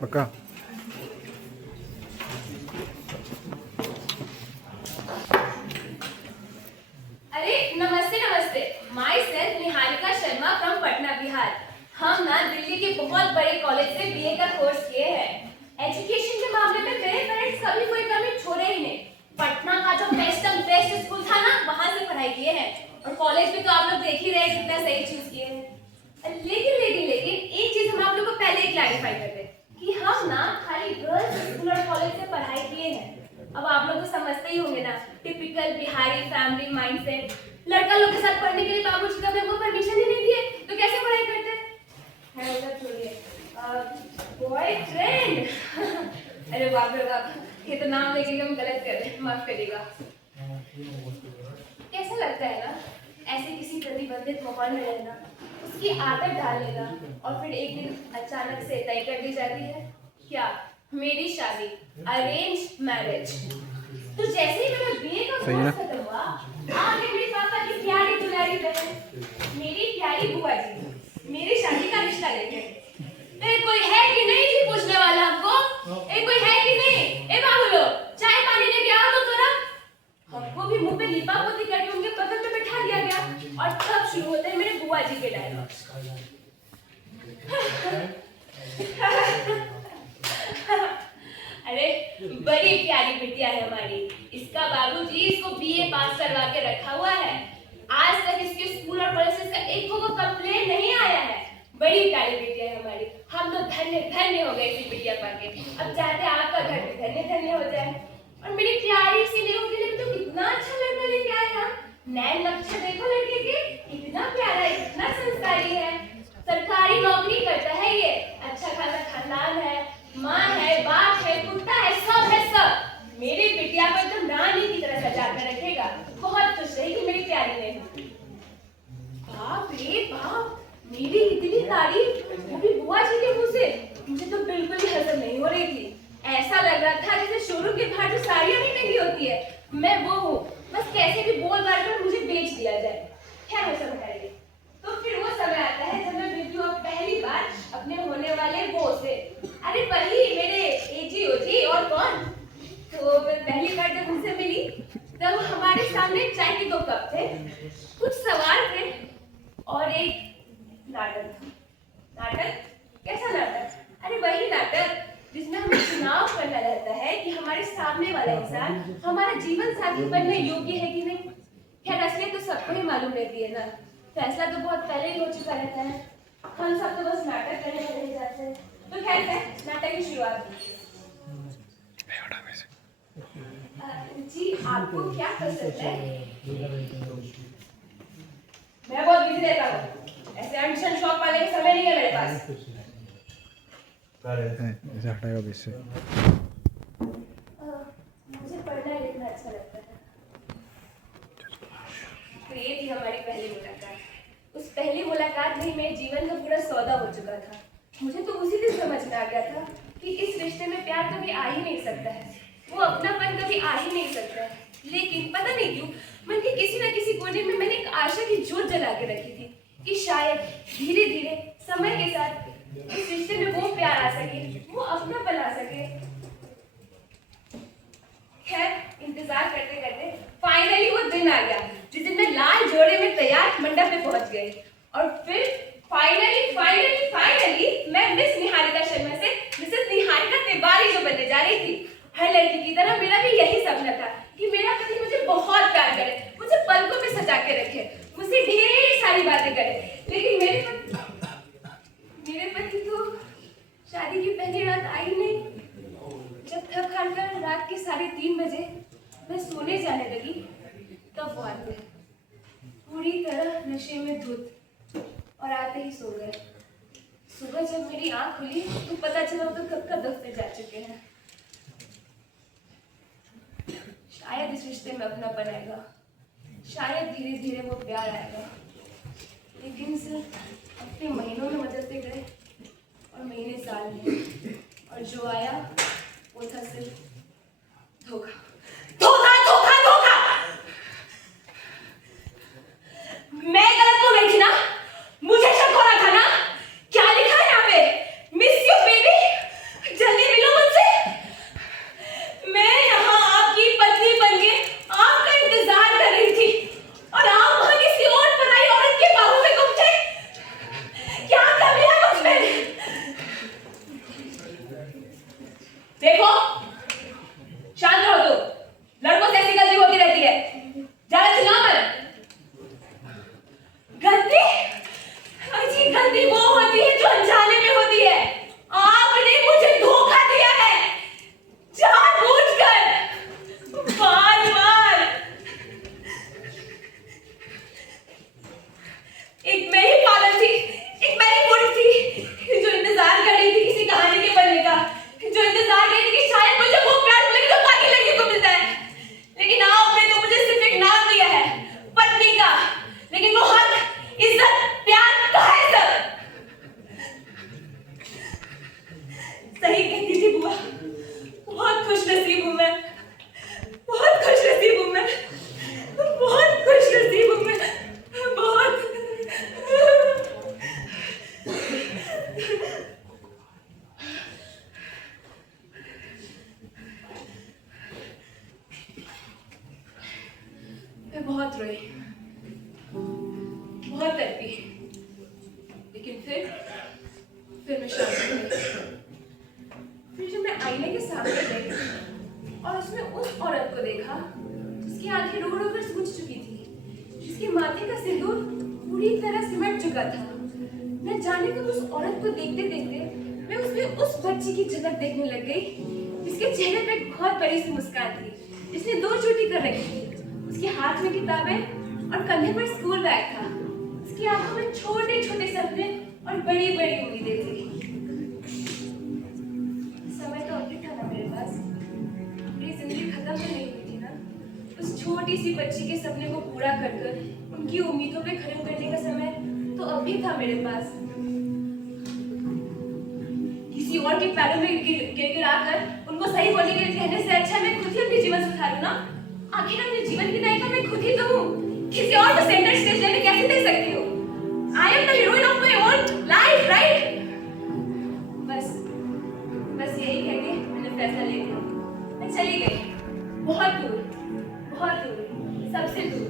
पक्का। अरे नमस्ते नमस्ते, my self Niharika Sharma from Patna Bihar. हम ना दिल्ली के बहुत बड़े कॉलेज से बीए का कोर्स किए हैं। एजुकेशन के मामले में मेरे पेरेंट्स कभी कोई कमी छोड़े ही नहीं। पटना का जो बेस्ट स्कूल था ना, वहाँ से पढ़ाई किए हैं। और कॉलेज भी तो आप लोग देख ही रहे हैं कितना सही चूज किए हैं। लेकिन एक चीज हम आप लोग को पहले क्लैरिफाई कर दें कि हम ना खाली गर्ल्स स्कूल और कॉलेज से पढ़ाई किए हैं। अब आप लोग तो समझते ही होंगे ना, टिपिकल बिहारी फैमिली माइंडसेट। लड़का लोग के साथ पढ़ने के लिए बाबूजी कभी हमको परमिशन ही नहीं दिए, तो कैसे पढ़ाई करते हैं? उधर छोड़िए, बॉयफ्रेंड। अरे बाप रे बाप, ये तो नाम लेके हम गलत कर रहे हैं, माफ करिएगा। कैसा लगता है ना ऐसे किसी प्रतिबंधित माहौल में रहना, उसकी आदत डाल लेना और फिर एक दिन अचानक से तय कर दी जाती है क्या, मेरी शादी, अरेंज मैरिज। तो जैसे ही मेरा बीए का कोर्स खत्म हुआ, आगे मेरे पापा की प्यारी दुलारी बहन, मेरी प्यारी बुआ जी मेरी शादी का रिश्ता लेके। कोई है कि नहीं जी पूछने वाला हमको? कोई है कि नहीं? बाबू लोग चाय पानी लेके आओ तो थोड़ा। हमको भी मुंह पे लिपा पोती करके उनके बगल में बैठा दिया गया और तब शुरू होते हैं मेरे बुआ जी के डायलॉग। अरे बड़ी प्यारी बिटिया है हमारी, इसका बाबूजी इसको बीए पास करवा के रखा हुआ है। आज तक इसके स्कूल और कॉलेज से एक को कंप्लेन नहीं आया है। बड़ी प्यारी बिटिया है हमारी, हम तो धन्य धन्य हो गए इसी बिटिया पाके। अब चाहते हैं आपका घर भी धन्य धन्य हो जाए। और मेरी प्यारी सी नेहरू के लिए तो कितना अच्छा लड़का लेके आए हम। नैन लक्ष्य देखो लड़के के, इतना प्यारा है, इतना संस्कारी है, सरकारी नौकरी करता है ये, अच्छा खासा खानदान है, माँ है, बाप है, कुत्ता है, सब है सब। मेरी बिटिया को एकदम रानी की तरह सजा कर रखेगा। बहुत खुश रहेगी मेरी प्यारी नेहरू। बाप रे बाप, मेरी इतनी तारीफ, वो भी बुआ जी के मुंह से, मुझे तो बिल्कुल ही हजम नहीं हो रही थी। ऐसा लग रहा था जैसे शोरूम के बाहर जो साड़ियां नहीं लगी होती है, मैं वो हूँ, बस कैसे भी बोल बाल कर मुझे बेच दिया जाए। खैर वो सब हटाइए। तो फिर वो समय आता है जब मैं मिलती हूँ पहली बार अपने होने वाले वो से। अरे वही मेरे एजी ओजी और कौन। तो मैं पहली बार जब उनसे मिली तब हमारे सामने चाय के 2 कप थे, कुछ सवाल थे और एक नाटक था। नाटक? कैसा नाटक? अरे वही नाटक जिसमें हमें चुनाव करना रहता है कि हमारे सामने वाला इंसान हमारा जीवन साथी बनने योग्य है कि नहीं। खैर असलियत तो सबको ही मालूम रहती है ना, फैसला तो बहुत पहले ही हो चुका रहता है। हम सब तो बस नाटक करने में रह जाते हैं। तो खैर नाटक की शुरुआत जी, आपको क्या पसंद है? मैं बहुत बिजी रहता हूँ, ऐसे एडमिशन शॉप वाले का समय नहीं है मेरे पास। ऐसे हटाएगा बीच से। मुझे पढ़ना लिखना अच्छा लगता है। तो ये थी हमारी पहली मुलाकात। उस पहली मुलाकात में मेरे जीवन का पूरा सौदा हो चुका था। मुझे तो उसी दिन समझ में आ गया था कि इस रिश्ते में प्यार कभी आ ही नहीं सकता है, वो अपनापन कभी आ ही नहीं सकता है। लेकिन पता नहीं क्यों मन के किसी न किसी कोने में मैंने एक आशा की जोत जला के रखी थी कि शायद धीरे धीरे समय के साथ इस रिश्ते में वो प्यार आ सके, वो अपनापन आ सके। खैर इंतजार करते करते फाइनली वो दिन आ गया जिस दिन मैं लाल जोड़े में तैयार मंडप पे पहुंच गई। और फिर फाइनली मैं मिस निहारिका शर्मा से मिसेस निहारिका तिवारी जो बनने जा रही थी। हर लड़की की तरह मेरा भी यही सपना था कि मेरा पति मुझे बहुत प्यार करे, मुझे पलकों पे सजा के रखे, मुझसे ढेर सारी बातें करे। लेकिन मेरे पति तो शादी की पहली रात आई नहीं। जब थक हार कर रात के 3:30 बजे मैं सोने जाने लगी तब वो आते, पूरी तरह नशे में धुत, और आते ही सो गए। सुबह जब मेरी आंख खुली तो पता चला वो तो कब का दफ्तर जा चुके हैं। शायद इस रिश्ते में अपनापन आएगा, शायद धीरे धीरे वो प्यार आएगा। लेकिन सिर्फ हफ्ते महीनों में बदलते गए और महीने साल में, और जो आया वो था सिर्फ धोखा। धोखा धोखा धोखा। मैं गलत तो नहीं थी ना, मुझे शक हो रहा था ना। क्या लिखा है यहाँ पे? Miss you baby. बहुत रोई, बहुत तड़पी, लेकिन फिर मैं शांत हो गई। फिर जब मैं आईने के सामने गई और उसमें उस औरत को देखा जिसकी आंखें रो रो कर सूज चुकी थी, जिसके माथे का सिंदूर पूरी तरह सिमट चुका था। न जाने कब उस औरत को देखते देखते मैं उसमें उस बच्ची की झलक देखने लग गई जिसके चेहरे पे एक बहुत बड़ी सी मुस्कान थी, जिसने 2 चोटी कर रखी थी, उसके हाथ में किताबें और कंधे पर स्कूल बैग था, उसकी आंखों में छोटे छोटे सपने और बड़ी बड़ी उम्मीदें थी। समय तो अभी था ना मेरे पास, मेरी जिंदगी खत्म तो नहीं हुई थी ना। उस छोटी सी बच्ची के सपने को पूरा कर कर उनकी उम्मीदों पे खत्म करने का समय तो अभी था मेरे पास। किसी और के पैरों में गिरा कर उनको सही बोलने के लिए कहने से अच्छा मैं खुद ही अपनी जीवन सुधारूं ना। आखिर अपने जीवन की नायिका मैं खुद ही तो हूँ, किसी और को सेंटर स्टेज लेने कैसे दे सकती हूँ? I am the heroine of my own life, right? बस यही कह के मैंने फैसला ले लिया। मैं चली गई बहुत दूर, सबसे दूर।